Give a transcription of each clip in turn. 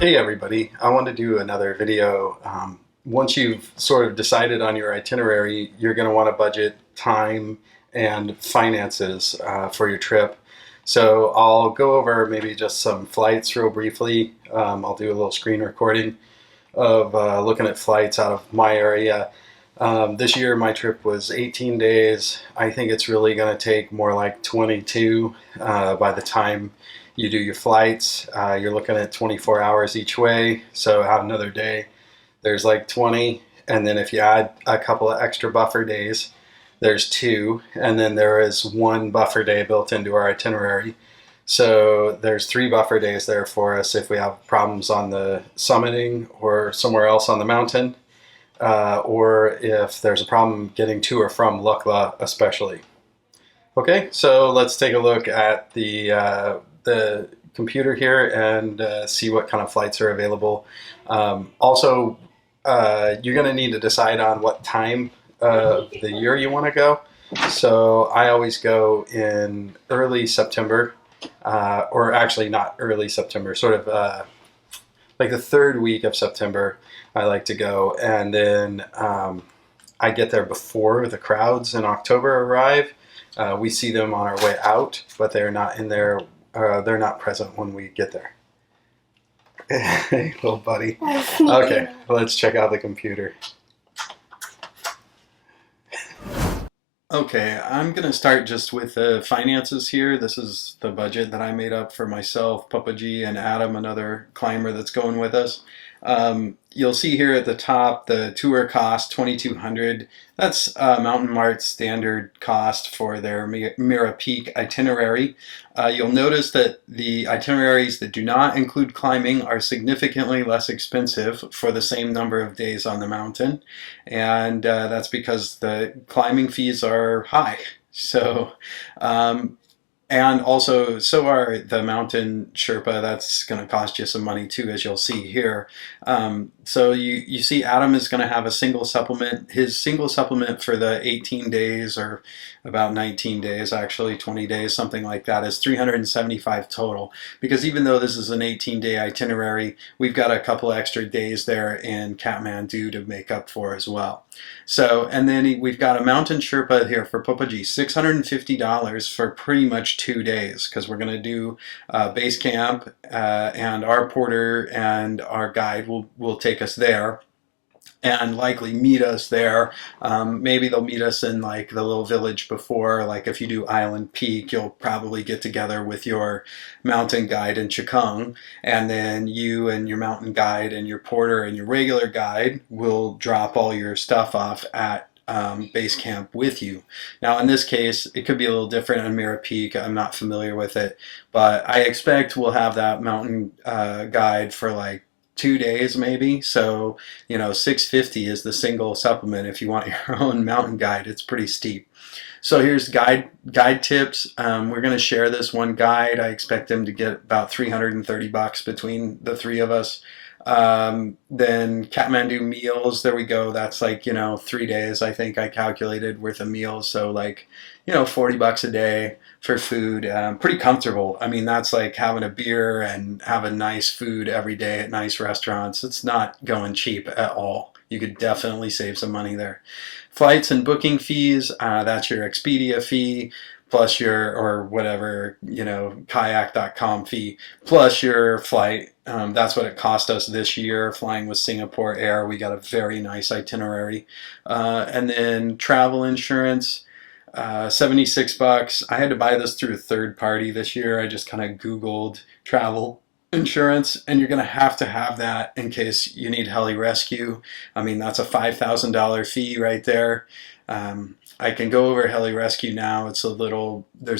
Hey everybody, I want to do another video. Once you've sort of decided on your itinerary, you're going to want to budget time and finances for your trip. So I'll go over maybe just some flights real briefly. I'll do a little screen recording of looking at flights out of my area. This year my trip was 18 days. I think it's really going to take more like 22 by the time you do your flights. You're looking at 24 hours each way, so add another day. There's like 20, and then if you add a couple of extra buffer days, there's two, and then there is one buffer day built into our itinerary. So there's three buffer days there for us if we have problems on the summiting or somewhere else on the mountain, or if there's a problem getting to or from Lukla especially. Okay, so let's take a look at the computer here and see what kind of flights are available. Also, you're going to need to decide on what time of the year you want to go. So I always go in early September, or actually not early September, sort of like the third week of September. I like to go, and then I get there before the crowds in October arrive. We see them on our way out, but they're not in there. They're not present when we get there. Hey, little buddy. Okay, let's check out the computer. Okay, I'm going to start just with the finances here. This is the budget that I made up for myself, Papa G, and Adam, another climber that's going with us. You'll see here at the top the tour cost, 2,200. That's Mountain Mart's standard cost for their Mera Peak itinerary. You'll notice that the itineraries that do not include climbing are significantly less expensive for the same number of days on the mountain, and that's because the climbing fees are high. So um, and also, so are the mountain Sherpa. That's going to cost you some money too, as you'll see here. So you see Adam is going to have a single supplement. His single supplement for the 18 days, or about 19 days, actually 20 days, something like that, is 375 total. Because even though this is an 18-day itinerary, we've got a couple extra days there in Kathmandu to make up for as well. So, and then we've got a mountain Sherpa here for Popaji, $650 for pretty much 2 days, because we're going to do base camp, and our porter and our guide will take us there and likely meet us there. Maybe they'll meet us in like the little village before. Like if you do Island Peak, you'll probably get together with your mountain guide in Chikung, and then you and your mountain guide and your porter and your regular guide will drop all your stuff off at base camp with you. Now in this case, it could be a little different on Mera Peak. I'm not familiar with it, but I expect we'll have that mountain guide for like 2 days maybe. So, 650 is the single supplement. If you want your own mountain guide, it's pretty steep. So here's guide tips. We're going to share this one guide. I expect them to get about 330 bucks between the three of us. Then Kathmandu meals, there we go. That's like, 3 days, I think I calculated, worth of meals. So like, 40 bucks a day for food. Pretty comfortable. I mean, that's like having a beer and having nice food every day at nice restaurants. It's not going cheap at all. You could definitely save some money there. Flights and booking fees, that's your Expedia fee, plus your, or whatever, kayak.com fee, plus your flight. That's what it cost us this year, flying with Singapore Air. We got a very nice itinerary. And then travel insurance, 76 bucks. I had to buy this through a third party this year. I just kind of Googled travel insurance, and you're going to have that in case you need heli rescue. I mean, that's a $5,000 fee right there. I can go over heli rescue now. There's a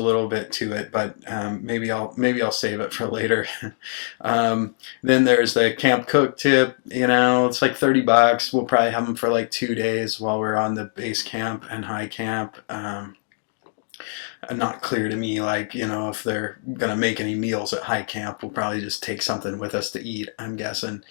little bit to it, but maybe I'll save it for later. Then there's the camp cook tip. It's like 30 bucks. We'll probably have them for like 2 days while we're on the base camp and high camp. not clear to me, like, if they're going to make any meals at high camp. We'll probably just take something with us to eat, I'm guessing.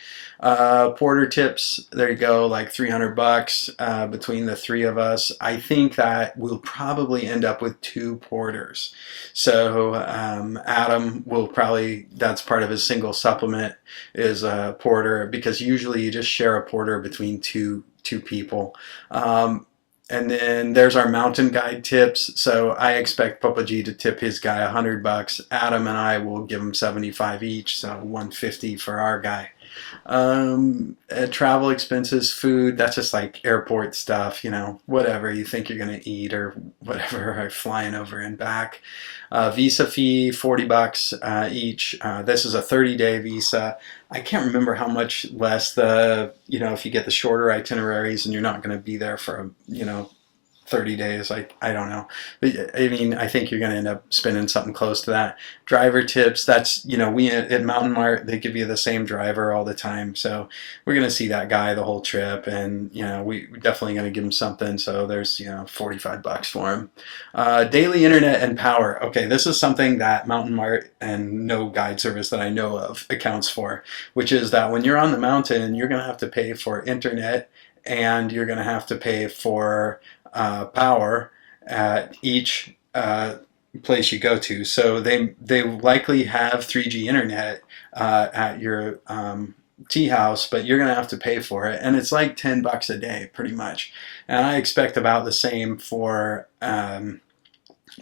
Porter tips, there you go, like $300 between the three of us. I think that we'll probably end up with two porters. So Adam will probably, that's part of his single supplement, is a porter, because usually you just share a porter between two people. And then there's our mountain guide tips. So I expect Papa G to tip his guy $100. Adam and I will give him 75 each, so 150 for our guy. Travel expenses, food, that's just like airport stuff, whatever you think you're going to eat or whatever, flying over and back. Visa fee, $40 each. This is a 30-day visa. I can't remember how much less if you get the shorter itineraries and you're not going to be there for, 30 days. I don't know. But, I mean, I think you're going to end up spending something close to that. Driver tips, that's, we at Mountain Mart, they give you the same driver all the time. So we're going to see that guy the whole trip, and, we're definitely going to give him something. So there's, $45 for him. Daily internet and power. Okay, this is something that Mountain Mart and no guide service that I know of accounts for, which is that when you're on the mountain, you're going to have to pay for internet, and you're going to have to pay for power at each place you go to. So they likely have 3G internet at your tea house, but you're going to have to pay for it, and it's like $10 a day pretty much. And I expect about the same for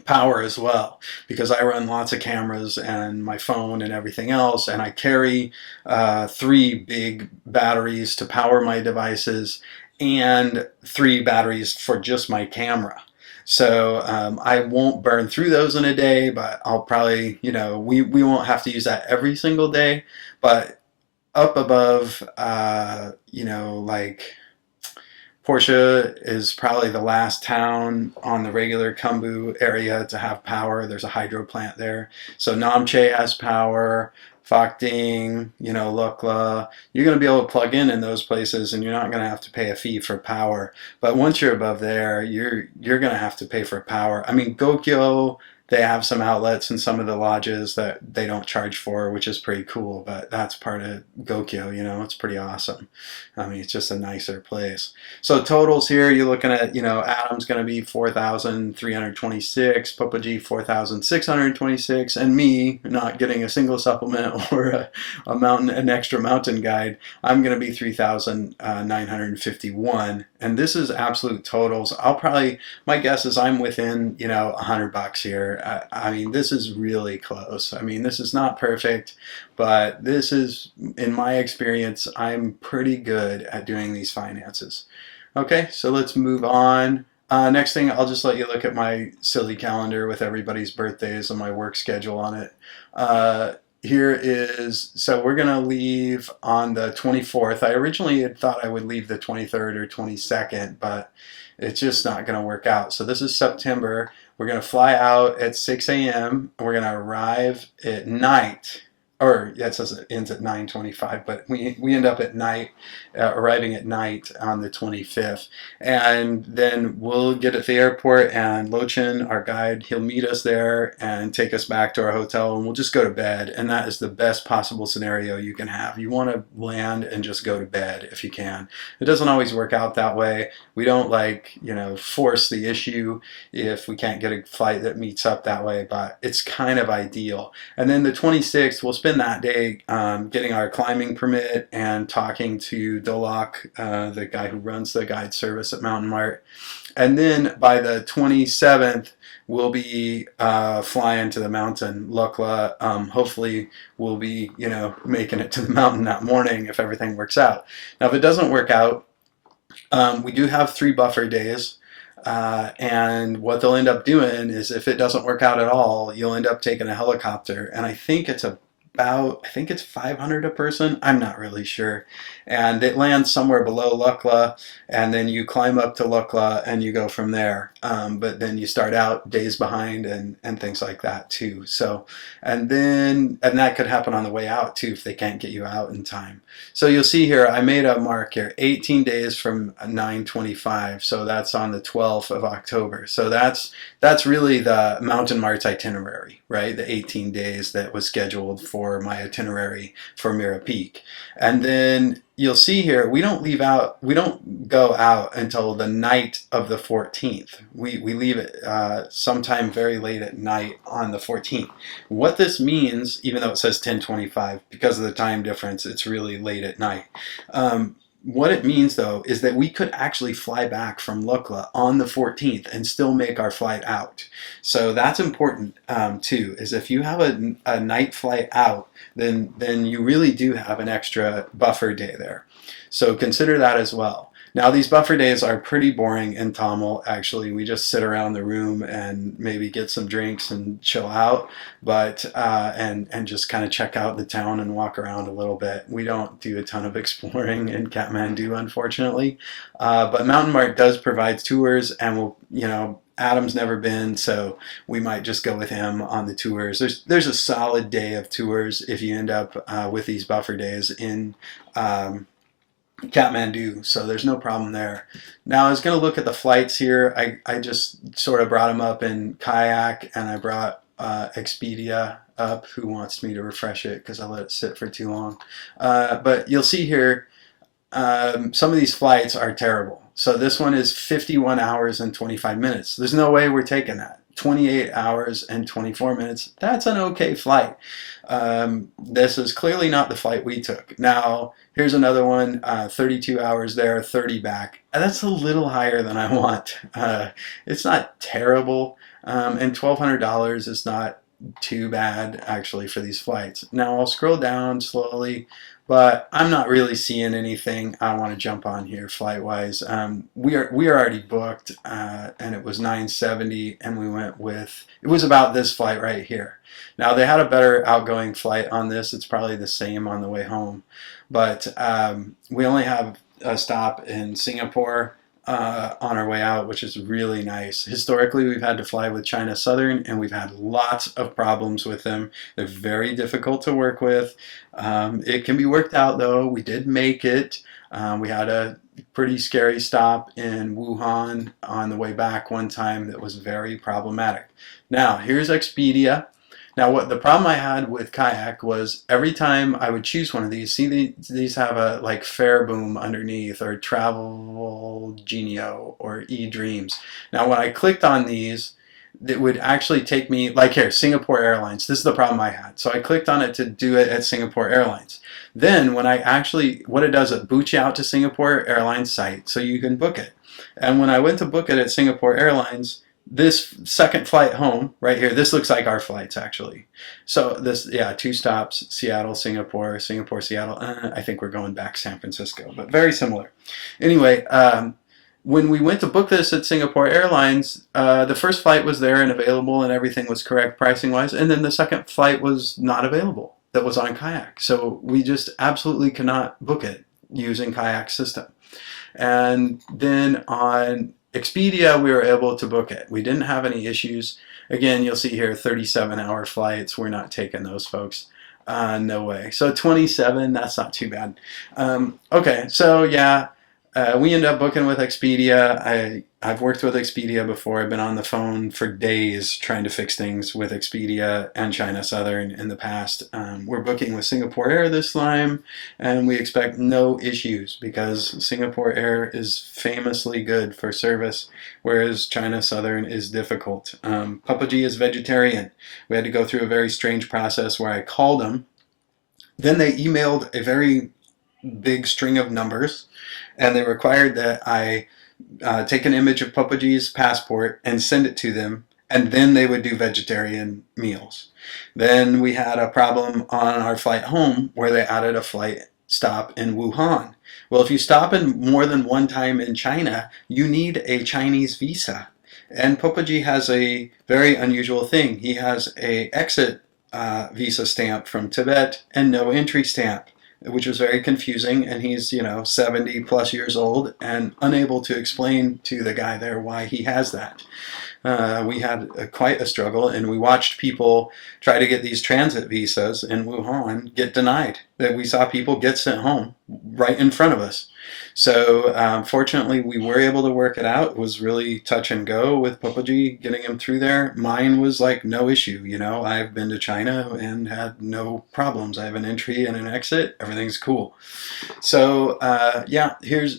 power as well, because I run lots of cameras and my phone and everything else, and I carry 3 big batteries to power my devices and 3 batteries for just my camera. So I won't burn through those in a day, but I'll probably, we won't have to use that every single day. But up above, like Portia is probably the last town on the regular Khumbu area to have power. There's a hydro plant there. So Namche has power. Phuoc Dinh, Lukla, you're going to be able to plug in those places, and you're not going to have to pay a fee for power. But once you're above there, you're going to have to pay for power. I mean, Gokyo, they have some outlets in some of the lodges that they don't charge for, which is pretty cool, but that's part of Gokyo, it's pretty awesome. I mean, it's just a nicer place. So totals here, you're looking at, Adam's going to be 4,326, Papa G 4,626, and me not getting a single supplement or an extra mountain guide, I'm going to be 3,951. And this is absolute totals. My guess is I'm within, $100 here. I mean, this is really close. I mean, this is not perfect, but this is, in my experience, I'm pretty good at doing these finances. Okay, so let's move on. Next thing, I'll just let you look at my silly calendar with everybody's birthdays and my work schedule on it. So we're going to leave on the 24th. I originally had thought I would leave the 23rd or 22nd, but it's just not going to work out. So this is September. We're going to fly out at 6 a.m. We're going to arrive at night. Or yeah, it says it ends at 9:25, but we end up at night, arriving at night on the 25th. And then we'll get at the airport, and Lochin, our guide, he'll meet us there and take us back to our hotel, and we'll just go to bed. And that is the best possible scenario you can have. You want to land and just go to bed if you can. It doesn't always work out that way. We don't force the issue if we can't get a flight that meets up that way, but it's kind of ideal. And then the 26th, we'll spend that day getting our climbing permit and talking to Dolok, the guy who runs the guide service at Mountain Mart. And then by the 27th, we'll be flying to the mountain, Lukla. Hopefully we'll be, making it to the mountain that morning if everything works out. Now, if it doesn't work out, we do have 3 buffer days. And what they'll end up doing is, if it doesn't work out at all, you'll end up taking a helicopter. And I think it's about, I think it's 500 a person. I'm not really sure. And it lands somewhere below Lukla, and then you climb up to Lukla and you go from there. But then you start out days behind and things like that too. So, and that could happen on the way out too if they can't get you out in time. So you'll see here, I made a mark here, 18 days from 9/25. So that's on the 12th of October. So that's really the Mountain March itinerary, right? The 18 days that was scheduled for my itinerary for Mera Peak. And then you'll see here, we don't go out until the night of the 14th. We leave it sometime very late at night on the 14th. What this means, even though it says 10:25, because of the time difference, it's really late at night. What it means though is that we could actually fly back from Lukla on the 14th and still make our flight out. So that's important too, is if you have a night flight out, then you really do have an extra buffer day there. So consider that as well. Now these buffer days are pretty boring in Tamil actually. We just sit around the room and maybe get some drinks and chill out, but and just kind of check out the town and walk around a little bit. We don't do a ton of exploring in Kathmandu unfortunately, but Mountain Mart does provide tours, and Adam's never been, so we might just go with him on the tours. There's a solid day of tours if you end up with these buffer days in Kathmandu, so there's no problem there. Now I was going to look at the flights here. I just sort of brought them up in Kayak, and I brought Expedia up. Who wants me to refresh it because I let it sit for too long? But you'll see here, some of these flights are terrible. So this one is 51 hours and 25 minutes. There's no way we're taking that. 28 hours and 24 minutes. That's an okay flight. This is clearly not the flight we took. Now, here's another one, 32 hours there, 30 back. That's a little higher than I want. It's not terrible, and $1,200 is not too bad actually for these flights. Now I'll scroll down slowly, but I'm not really seeing anything I want to jump on here flight wise. We are already booked, and it was $970, and we went with, it was about this flight right here. Now they had a better outgoing flight on this. It's probably the same on the way home, but we only have a stop in Singapore on our way out, which is really nice. Historically, we've had to fly with China Southern, and we've had lots of problems with them. They're very difficult to work with. It can be worked out though. We did make it. We had a pretty scary stop in Wuhan on the way back one time that was very problematic. Now, here's Expedia. Now, what the problem I had with Kayak was every time I would choose one of these, see these have a like Fare Boom underneath, or Travel Genio, or eDreams. Now, when I clicked on these, it would actually take me, like here, Singapore Airlines. This is the problem I had. So I clicked on it to do it at Singapore Airlines. Then when I actually, what it does, it boots you out to Singapore Airlines site so you can book it. And when I went to book it at Singapore Airlines, this second flight home right here, this looks like our flights actually. So this, yeah, 2 stops, Seattle, Singapore, Singapore, Seattle. I think we're going back San Francisco, but very similar. Anyway, when we went to book this at Singapore Airlines, the first flight was there and available and everything was correct pricing wise, and then the second flight was not available that was on Kayak. So we just absolutely cannot book it using Kayak's system. And then on Expedia, we were able to book it. We didn't have any issues. Again, you'll see here 37-hour flights. We're not taking those, folks. No way. So 27, that's not too bad. Okay, so yeah, we ended up booking with Expedia. I've worked with Expedia before. I've been on the phone for days trying to fix things with Expedia and China Southern in the past. We're booking with Singapore Air this time, and we expect no issues because Singapore Air is famously good for service, whereas China Southern is difficult. Papa G is vegetarian. We had to go through a very strange process where I called them. Then they emailed a very big string of numbers, and they required that I take an image of Papa G's passport and send it to them, and then they would do vegetarian meals. Then we had a problem on our flight home where they added a flight stop in Wuhan. Well, if you stop in more than one time in China, you need a Chinese visa. And Papa G has a very unusual thing. He has a exit visa stamp from Tibet and no entry stamp, which was very confusing. And he's, 70 plus years old and unable to explain to the guy there why he has that. We had quite a struggle, and we watched people try to get these transit visas in Wuhan get denied. That we saw people get sent home right in front of us. So fortunately, we were able to work it out. It was really touch and go with Popoji getting him through there. Mine was like no issue. I've been to China and had no problems. I have an entry and an exit. Everything's cool. So yeah,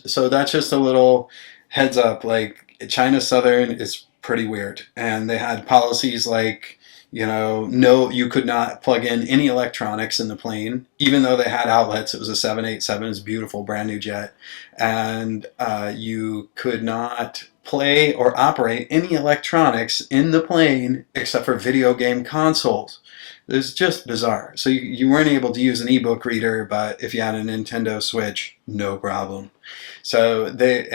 so that's just a little heads up. Like China Southern is pretty weird, and they had policies like no, you could not plug in any electronics in the plane, even though they had outlets. It was a 787, it's a beautiful brand new jet, and you could not play or operate any electronics in the plane except for video game consoles. It's just bizarre. So you weren't able to use an ebook reader, but if you had a Nintendo Switch, no problem. So they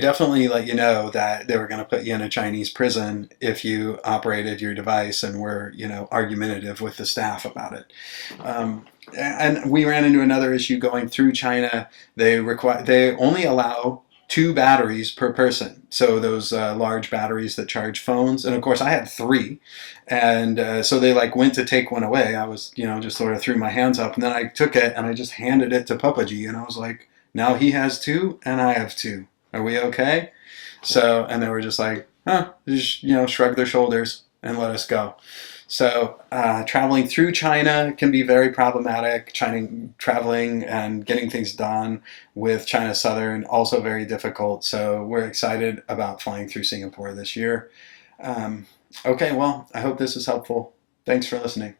definitely let you know that they were going to put you in a Chinese prison if you operated your device and were argumentative with the staff about it. And we ran into another issue going through China. They only allow 2 batteries per person. So those large batteries that charge phones, and of course I had 3, and so they like went to take one away. I was just sort of threw my hands up, and then I took it and I just handed it to Papaji, and I was like, now he has 2 and I have 2. Are we okay? So, and they were just like, huh, just shrug their shoulders and let us go. So traveling through China can be very problematic. Traveling and getting things done with China Southern also very difficult. So we're excited about flying through Singapore this year. Okay, well, I hope this is helpful. Thanks for listening.